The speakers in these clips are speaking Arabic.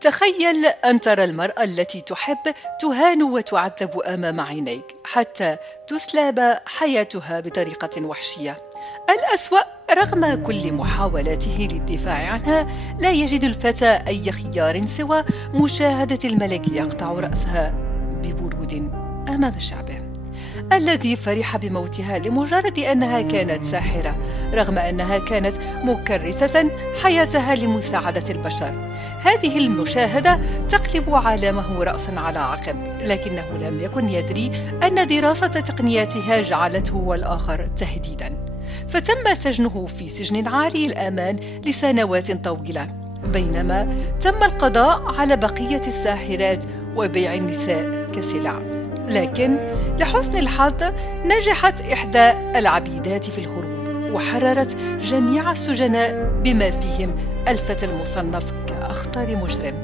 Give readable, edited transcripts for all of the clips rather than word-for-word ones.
تخيل أن ترى المرأة التي تحب تهان وتعذب أمام عينيك حتى تسلب حياتها بطريقة وحشية. الأسوأ، رغم كل محاولاته للدفاع عنها، لا يجد الفتى أي خيار سوى مشاهدة الملك يقطع رأسها ببرود أمام شعبه، الذي فرح بموتها لمجرد أنها كانت ساحرة، رغم أنها كانت مكرسة حياتها لمساعدة البشر. هذه المشاهدة تقلب عالمه رأسا على عقب، لكنه لم يكن يدري أن دراسة تقنياتها جعلته والآخر تهديدا، فتم سجنه في سجن عالي الأمان لسنوات طويلة، بينما تم القضاء على بقية الساحرات وبيع النساء كسلع. لكن لحسن الحظ نجحت إحدى العبيدات في الهروب وحررت جميع السجناء بما فيهم الفتى المصنف كأخطر مجرم،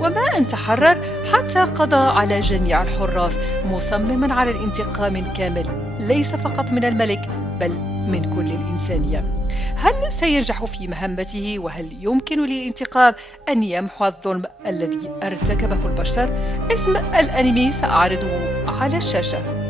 وما أن تحرر حتى قضى على جميع الحراس، مصمما على الانتقام كامل ليس فقط من الملك بل من كل الإنسانية. هل سينجح في مهمته؟ وهل يمكن للانتقام أن يمحو الظلم الذي ارتكبه البشر؟ اسم الأنمي سأعرضه على الشاشة.